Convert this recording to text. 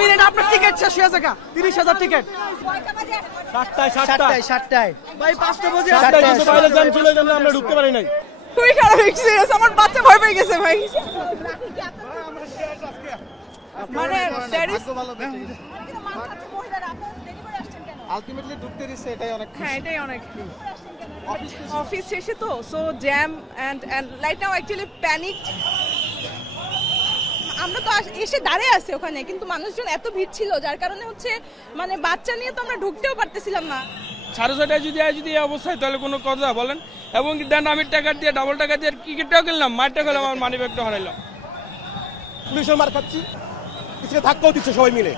minute আপনার ticket শেষ হয়ে যাবে 30,000 টিকিট 7টায় ভাই 5টা বাজে বাইরে যান চলে গেলে আমরা ঢুকতে পারি নাই খুবই খারাপ এক্সপেরিয়েন্স আমার বাচ্চা ভয় পেয়ে গেছে ভাই মানে আলটিমেটলি ঢুকতে দিচ্ছে এটাই অনেক হ্যাঁ এটাই অনেক অফিস শেষে তো so jam and right now actually panic আমরা তো এসে দাঁড়িয়ে আছি ওখানে কিন্তু মানুষজন এত ভিড় ছিল যার কারণে হচ্ছে মানে বাচ্চা নিয়ে তো আমরা ঢুকতেও পারতেছিলাম না 6:30 যদি এই অবস্থায় তাহলে কোনো কথা বলেন এবং দেন আমি টাকা দিয়ে ডাবল টাকা দিয়ে টিকিটটাও কিনলাম মারটা খেলাম আমার মানি ব্যাগটা হারাইলাম পুলিশের মার খাচ্ছি পিছনে ধাক্কাও দিচ্ছে সবাই মিলে